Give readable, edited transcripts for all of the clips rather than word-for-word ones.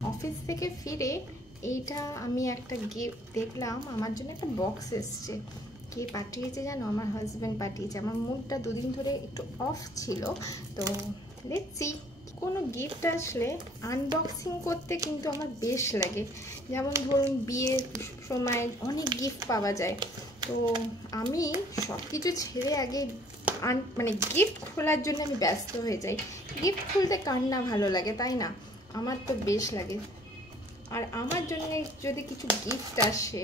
Office থেকে ফিরে এইটা আমি একটা গিফট দেখলাম, আমার জন্য একটা বক্স এসছে। কে পাঠিয়েছে জানো? আমার হাজব্যান্ড পাঠিয়েছে। আমার মুডটা দুদিন ধরে একটু অফ ছিল, তো দেখছি কোনো গিফট আসলে আনবক্সিং করতে কিন্তু আমার বেশ লাগে। যেমন ধরুন বিয়ের সময় অনেক গিফট পাওয়া যায়, তো আমি সব কিছু ছেড়ে আগে মানে গিফট খোলার জন্য আমি ব্যস্ত হয়ে যাই। গিফট খুলতে কার না ভালো লাগে, তাই না? আমার তো বেশ লাগে। আর আমার জন্য যদি কিছু গিফট আসে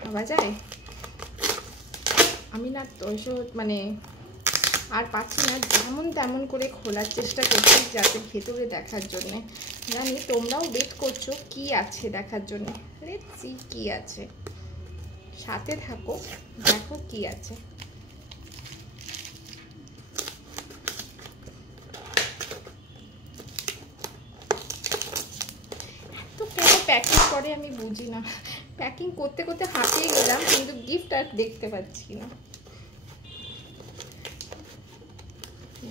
ভাবা যায়, আমি না তো মানে আর পাচ্ছি না, যেমন তেমন করে খোলার চেষ্টা করছি যাতে ভেতরে দেখার জন্যে। জানি তোমরাও ওয়েট করছো কি আছে দেখার জন্য। লেটস সি কি আছে, সাথে থাকো, দেখো কি আছে। তো কেন প্যাকিং করে আমি বুঝি না। প্যাকিং করতে করতে হাঁপিয়ে গেলাম, কিন্তু গিফট আর দেখতে পাচ্ছি না।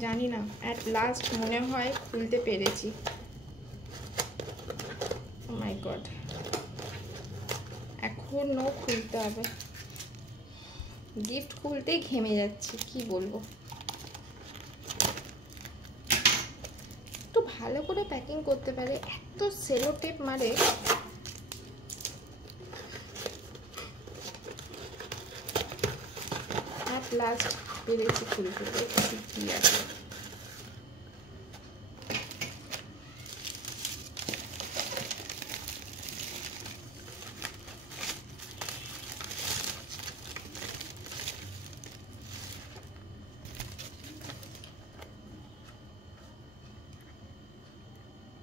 জানি না, অ্যাট লাস্ট মনে হয় খুলতে পেরেছি। ও মাই গড, এখনো খুলতে হবে। গিফট খুলতেই ঘেমে যাচ্ছি, কি বলবো। একটু ভালো করে প্যাকিং করতে পারে, এত সেলো টেপ মারে। অ্যাট লাস্ট পেরেছি খুলতে। দেখছি কি আছে।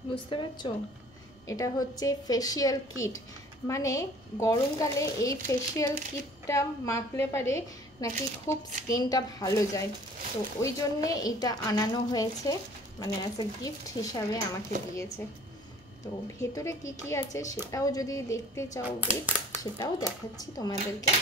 বুঝতে পারছো? এটা হচ্ছে ফেসিয়াল কিট। মানে গরমকালে এই ফেসিয়াল কিটটা মাখলে পারে নাকি খুব স্কিনটা ভালো যায়, তো ওই জন্যে এটা আনানো হয়েছে, মানে অ্যাজ এ গিফট হিসাবে আমাকে দিয়েছে। তো ভেতরে কি কি আছে সেটাও যদি দেখতে চাও, সেটাও দেখাচ্ছি তোমাদেরকে।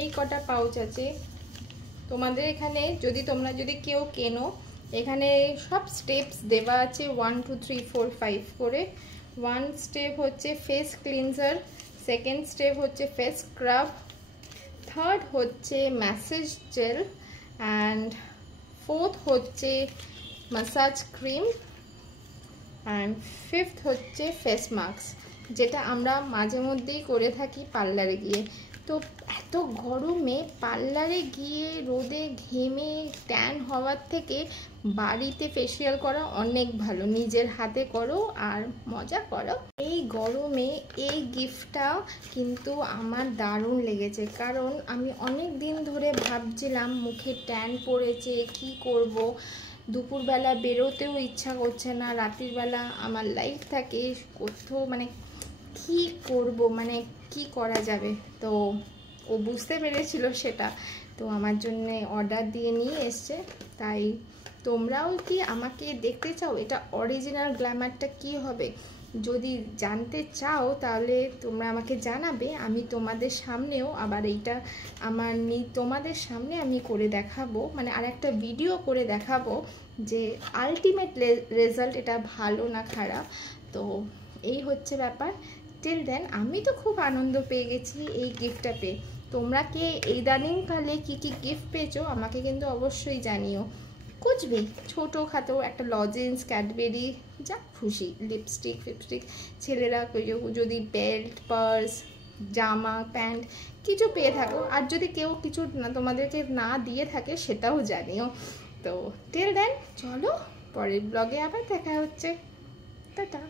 এই কটা পাউচ আছে। তোমাদের এখানে তোমরা যদি কেউ কেনো, এখানে সব স্টেপস দেওয়া আছে 1 2 3 4 5 করে। 1 স্টেপ হচ্ছে ফেস ক্লিনজার, সেকেন্ড স্টেপ হচ্ছে ফেস স্ক্রাব, থার্ড হচ্ছে ম্যাসেজ জেল, অ্যান্ড ফোর্থ হচ্ছে ম্যাসাজ ক্রিম, অ্যান্ড ফিফথ হচ্ছে ফেস মাস্ক, যেটা আমরা মাঝে মধ্যেই করে থাকি পার্লারে গিয়ে। তো এত গরমে পার্লারে গিয়ে রোদে ঘেমে ট্যান হওয়ার থেকে বাড়িতে ফেসিয়াল করা অনেক ভালো। নিজের হাতে করো আর মজা করো। এই গরমে এই গিফটটা কিন্তু আমার দারুণ লেগেছে, কারণ আমি অনেক দিন ধরে ভাবছিলাম মুখে ট্যান পড়েছে, কি করব। দুপুরবেলা বেরোতেও ইচ্ছা করছে না, রাতের বেলা আমার লাইট থাকে, কোথাও মানে কি করব, মানে কি করা যাবে। তো ও বুঝতে পেরেছিল সেটা, তো আমার জন্য অর্ডার দিয়ে নিয়ে এসছে। তাই তোমরাও কি আমাকে দেখতে চাও এটা অরিজিনাল গ্ল্যামারটা কি হবে? যদি জানতে চাও তাহলে তোমরা আমাকে জানাবে। আমি তোমাদের সামনেও আবার এইটা তোমাদের সামনে আমি করে দেখাবো, মানে আর একটা ভিডিও করে দেখাবো যে আলটিমেট রেজাল্ট এটা ভালো না খারাপ। তো এই হচ্ছে ব্যাপার। টিল দেন আমি তো খুব আনন্দ পেয়ে গেছি এই গিফটটা পেয়ে। তোমরা কে এই ইদানিংকালে কী কী গিফট পেয়েছো আমাকে কিন্তু অবশ্যই জানিও। কুচবি ছোটোখাটো একটা লজেন্স, ক্যাডবেরি, যা খুশি, লিপস্টিক ফিপস্টিক, ছেলেরা যদি বেল্ট, পার্স, জামা প্যান্ট কিছু পেয়ে থাকো, আর যদি কেউ কিছু তোমাদেরকে না দিয়ে থাকে সেটাও জানিও। তো টিল দেন চলো পরের ব্লগে আবার দেখা হচ্ছে। টাটা।